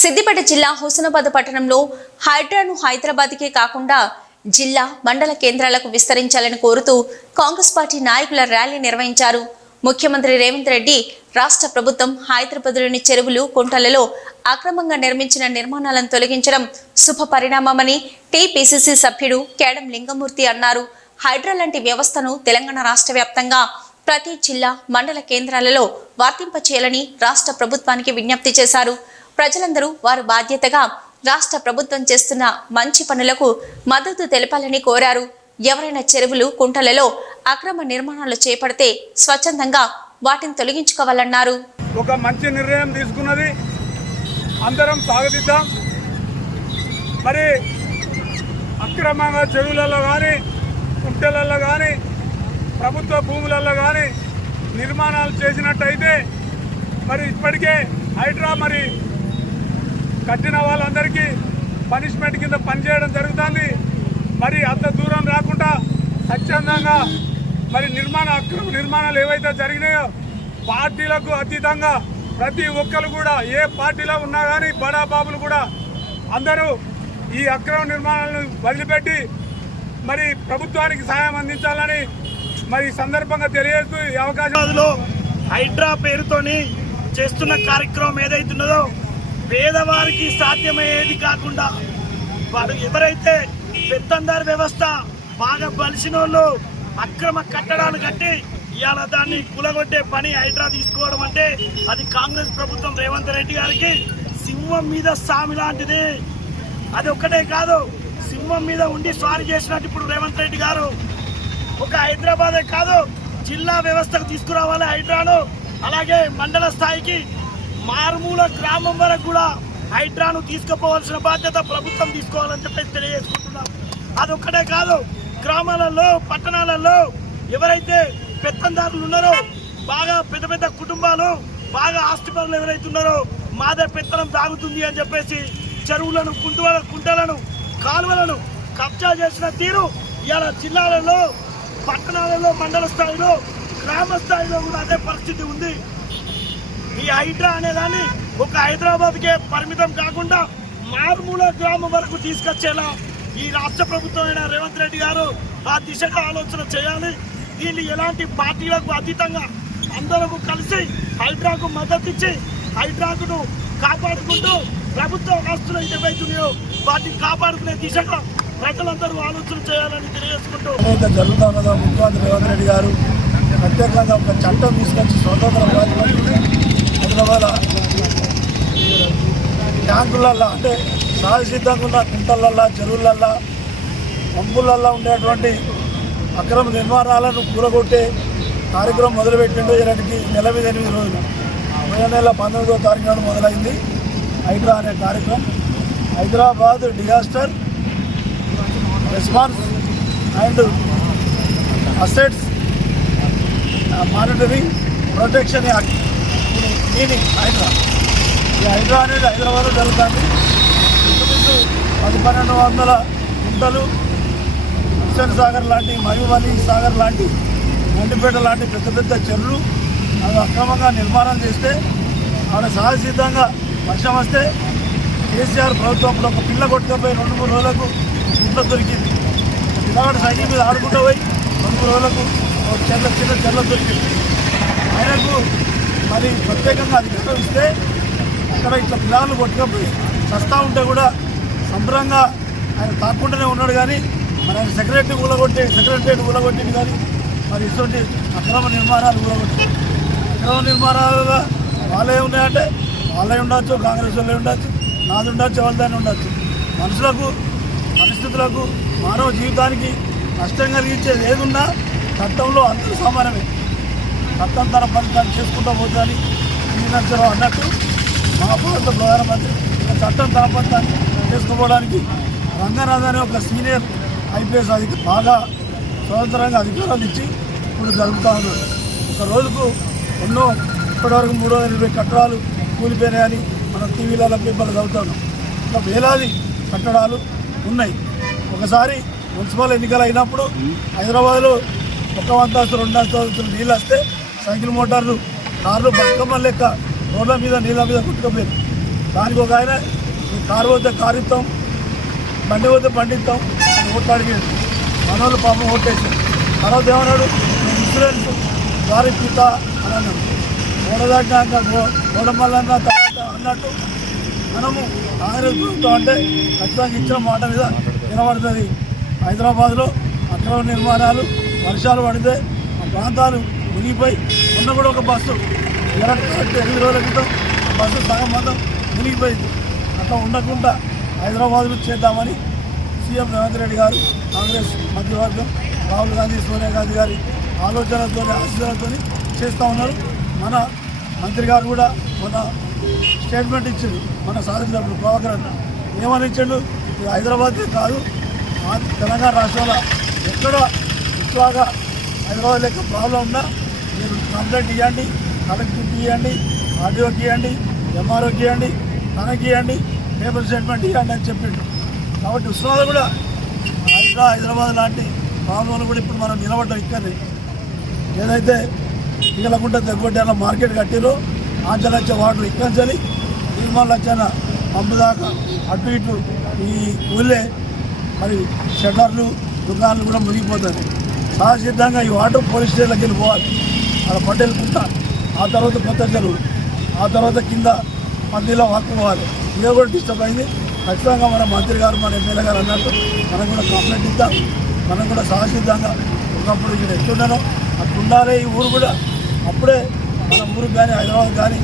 సిద్దిపేట జిల్లా హుస్నాబాద్ పట్టణంలో హైడ్రాను హైదరాబాద్కే కాకుండా జిల్లా మండల కేంద్రాలకు విస్తరించాలని కోరుతూ కాంగ్రెస్ పార్టీ నాయకుల ర్యాలీ నిర్వహించారు. ముఖ్యమంత్రి రేవంత్ రెడ్డి రాష్ట్ర ప్రభుత్వం హైదరాబాద్లోని చెరువులు, కుంటలలో అక్రమంగా నిర్మించిన నిర్మాణాలను తొలగించడం శుభ పరిణామమని టీపీసీసీ సభ్యుడు కేడం లింగమూర్తి అన్నారు. హైడ్రా లాంటి వ్యవస్థను తెలంగాణ రాష్ట్ర వ్యాప్తంగా ప్రతి జిల్లా మండల కేంద్రాలలో వర్తింపచేయాలని రాష్ట్ర ప్రభుత్వానికి విజ్ఞప్తి చేశారు. ప్రజలందరూ వారి బాధ్యతగా రాష్ట్ర ప్రభుత్వం చేస్తున్న మంచి పనులకు మద్దతు తెలపాలని కోరారు. ఎవరైనా చెరువులు, కుంటలలో అక్రమ నిర్మాణాలు చేపడితే స్వచ్ఛందంగా వాటిని తొలగించుకోవాలన్నారు. ఒక మంచి నిర్ణయం తీసుకున్నది, అందరం స్వాగతిద్దాం. మరి అక్రమంగా చెరువులలో కానీ, కుంటలలో కానీ, ప్రభుత్వ భూములలో కానీ నిర్మాణాలు చేసినట్టయితే మరి ఇప్పటికే హైడ్రా మరి కట్టిన వాళ్ళందరికీ పనిష్మెంట్ కింద పనిచేయడం జరుగుతుంది. మరి అంత దూరం రాకుండా స్వచ్ఛందంగా మరి అక్రమ నిర్మాణాలు ఏవైతే జరిగినాయో పార్టీలకు అతీతంగా ప్రతి ఒక్కరు కూడా ఏ పార్టీలో ఉన్నా కానీ బడా బాబులు కూడా అందరూ ఈ అక్రమ నిర్మాణాలను వదిలిపెట్టి మరి ప్రభుత్వానికి సాయం అందించాలని మరి సందర్భంగా తెలియజేస్తూ ఈ అవకాశంలో హైడ్రా పేరుతోని చేస్తున్న కార్యక్రమం ఏదైతున్నదో పేదవారికి సాధ్యమయ్యేది కాకుండా వారు ఎవరైతే పెత్తందారు వ్యవస్థ బాగా బలిసిన వాళ్ళు అక్రమ కట్టడాలు కట్టి ఇవాళ దాన్ని కూలగొట్టే పని హైడ్రా తీసుకోవడం అంటే అది కాంగ్రెస్ ప్రభుత్వం రేవంత్ రెడ్డి గారికి సింహం మీద సామి లాంటిది. అది ఒక్కటే కాదు, సింహం మీద ఉండి స్వారీ చేసినట్టు ఇప్పుడు రేవంత్ రెడ్డి గారు ఒక హైదరాబాదే కాదు జిల్లా వ్యవస్థకు తీసుకురావాలి హైడ్రాను. అలాగే మండల స్థాయికి మారుమూల గ్రామం వరకు కూడా హైడ్రాను తీసుకుపోవాల్సిన బాధ్యత ప్రభుత్వం తీసుకోవాలని చెప్పేసి తెలియజేసుకుంటున్నాం. అదొక్కటే కాదు, గ్రామాలలో, పట్టణాలలో ఎవరైతే పెత్తందారులు ఉన్నారో, బాగా పెద్ద పెద్ద కుటుంబాలు, బాగా ఆస్తిపరులు ఎవరైతే ఉన్నారో మాదే పెత్తనం సాగుతుంది అని చెప్పేసి చెరువులను, కుంటలను, కాలువలను కబ్జా చేసిన తీరు ఇవాళ జిల్లాలలో, పట్టణాలలో, మండల స్థాయిలో, గ్రామ స్థాయిలో కూడా అదే పరిస్థితి ఉంది. ఈ హైడ్రా అనేదాన్ని ఒక హైదరాబాద్కే పరిమితం కాకుండా మారుమూల గ్రామం వరకు తీసుకొచ్చేలా ఈ రాష్ట్ర ప్రభుత్వమైన రేవంత్ రెడ్డి గారు ఆ దిశగా ఆలోచన చేయాలి. దీన్ని ఎలాంటి పార్టీలకు అతీతంగా అందరూ కలిసి హైడ్రాకు మద్దతు ఇచ్చి హైడ్రాకును కాపాడుకుంటూ ప్రభుత్వ ఆస్తులు ఏవైతున్నాయో వాటిని కాపాడుకునే దిశగా ప్రజలందరూ ఆలోచన చేయాలని తెలియజేసుకుంటూ జరుగుతూ ఉన్నదో ముఖ్యమంత్రి రేవంత్ రెడ్డి గారు ప్రత్యేకంగా ఒక చట్టం తీసుకొచ్చి స్వతంత్ర హైదరాబాద్ ట్యాంకులల్లో అంటే సహజసిద్ధంగా ఉన్న కుంటలల్లో, చెరువులల్లో, పంపులల్లో ఉండేటువంటి అక్రమ నిర్మాణాలను కూలగొట్టే కార్యక్రమం మొదలుపెట్టిండు. ఇలాంటికి నెల మీద 8 రోజులు నెల 19వ తారీఖు నాడు మొదలైంది హైడ్రా అనే కార్యక్రమం. Hyderabad disaster response and assets monitoring protection act meaning Hydra. ఈ హైడ్రా అనేది హైదరాబాద్లో జరుగుతుంది. ఇంచుమించు 1100 గుంటలు, హుస్సేన్ సాగర్ లాంటి, మహబూబ్ అలీ సాగర్ లాంటి, మండిపేట లాంటి పెద్ద పెద్ద చెరువులు అవి అక్రమంగా నిర్మాణం చేస్తే ఆడ సహజసిద్ధంగా వర్షం వస్తే కేసీఆర్ ప్రభుత్వంలో ఒక పిల్ల కొట్టుకపోయి 2-3 రోజులకు గుంట దొరికింది. పిల్లవాడు సైకిల్ మీద ఆడుకుంటూ పోయి 2-3 రోజులకు చిన్న చెర్ల దొరికింది. ఆయనకు మరి ప్రత్యేకంగా అది ఇస్తే అక్కడ ఇట్లా పిల్లలు కొట్టుకపోయి చస్తా ఉంటే కూడా సంబరంగా ఆయన తాకుంటూనే ఉన్నాడు. కానీ మరి ఆయన సెక్రటరియట్ ఊలగొట్టింది. కానీ మరి ఇటువంటి అక్రమ నిర్మాణాలు ఊలగొట్టి అక్రమ నిర్మాణాలుగా వాళ్ళే ఉన్నాయంటే వాళ్ళే ఉండొచ్చు, కాంగ్రెస్ వాళ్ళే ఉండొచ్చు, నాది ఉండొచ్చు, వాళ్ళదాన్ని ఉండొచ్చు. మనుషులకు, పరిస్థితులకు, మానవ జీవితానికి నష్టం కలిగించేది ఏదున్నా చట్టంలో అందరూ సమానమే. చట్టం తన పని దాన్ని చేసుకుంటూ పోతాని నచ్చరం అన్నట్టు మా ప్రభుత్వ ప్రధానమంత్రి చట్టం తన పని దాన్ని చేసుకోవడానికి రంగనాథ్ అనే ఒక సీనియర్ ఐపీఎస్ అధికారి బాగా స్వతంత్రంగా అధికారాలు ఇచ్చి ఇప్పుడు జరుగుతూ ఉన్నారు. ఒక రోజుకు ఇప్పటివరకు 320 కట్టడాలు కూలిపోయినాయని మనం టీవీలలో, పేపర్లు చదువుతాం. ఇంకా వేలాది కట్టడాలు ఉన్నాయి. ఒకసారి మున్సిపల్ ఎన్నికలు అయినప్పుడు హైదరాబాద్లో 1 అంతస్తు 2 అంతస్తులు నీళ్ళు వస్తే సైకిల్ మోటార్లు, కార్లు బతుకమ్మ లెక్క రోడ్ల మీద, నీళ్ళ మీద కుట్టుకపోయింది. దానికి ఒక ఆయన ఈ కారు పోతే కారు ఇస్తాం, బండి పోతే బండి ఇస్తాం అని ఓట్లు అడిగాడు. మన వాళ్ళు పాపం ఓటేసాడు. తర్వాత ఏమన్నాడు, ఇన్సూరెన్స్ వారి పిత అని అన్నాడు. ఓడదాటినాక ఓడమల్లన్న తర్వాత అన్నట్టు మనము కాంగ్రెస్ ప్రభుత్వం అంటే ఖచ్చితంగా ఇచ్చిన మాట మీద నిలబడుతుంది. హైదరాబాద్లో అక్రమ నిర్మాణాలు, వర్షాలు పడితే ఆ ప్రాంతాలు మునిగిపోయి మొన్న కూడా ఒక బస్సు 8 రోజుల క్రితం బస్సు సగం మొత్తం మునిగిపోయింది. అట్లా ఉండకుండా హైదరాబాద్లో చేద్దామని సీఎం రేవంత్ రెడ్డి గారు, కాంగ్రెస్ మధ్యవర్గం, రాహుల్ గాంధీ, సోనియా గాంధీ గారి ఆలోచనలతో ఆశీర్వాదంతో చేస్తూ ఉన్నారు. మన మంత్రి గారు కూడా మన స్టేట్మెంట్ ఇచ్చింది. మన సాధించినప్పుడు ప్రభాకర్ ఏమని ఇచ్చాడు, ఇది హైదరాబాద్కే కాదు తెలంగాణ రాష్ట్రంలో ఎక్కడ ఇట్లాగా హైదరాబాద్ లెక్క ప్రాబ్లం ఉన్నా మీరు కంప్లైంట్ ఇవ్వండి, కలెక్టర్కి ఇవ్వండి, ఆర్డీఓకి ఇవ్వండి, ఎంఆర్ఓకి ఇవ్వండి, తనకి ఇవ్వండి, పేపర్ స్టేట్మెంట్ ఇవ్వండి అని చెప్పిండు. కాబట్టి ఉస్మానాబాద్ కూడా హైదరాబాద్ లాంటి ప్రాంతంలో కూడా ఇప్పుడు మనం నిలబడ్డాం. ఇక్కడనే ఏదైతే ఇగలకుంట తెగ్గొట్టాల మార్కెట్ కట్టిలో 5 లక్షల వాటర్ ఇక్కడి నిర్మల్ లక్షల పంపు దాకా అటు ఇటు ఈ ఊళ్ళే మరి షట్టర్లు దుకాణాలు కూడా మునిగిపోతాయి. సహసిద్ధంగా ఈ వాటర్ పోలీస్ స్టేషన్కి వెళ్ళిపోవాలి, అక్కడ పట్టెళ్ళుకుంటా, ఆ తర్వాత కొత్త చెరువు, ఆ తర్వాత కింద మధ్యలో వాక్కుపోవాలి. ఇదే కూడా డిస్టర్బ్ అయింది. ఖచ్చితంగా మన మంత్రి గారు, మన ఎమ్మెల్యే గారు అన్నట్టు మనం కూడా కంప్లైంట్ ఇద్దాం. మనం కూడా సహసిద్ధంగా ఒకప్పుడు ఇక్కడ ఎట్లున్నానో అట్లా ఉండాలి. ఈ ఊరు కూడా అప్పుడే మన ఊరికి కానీ హైదరాబాద్ కానీ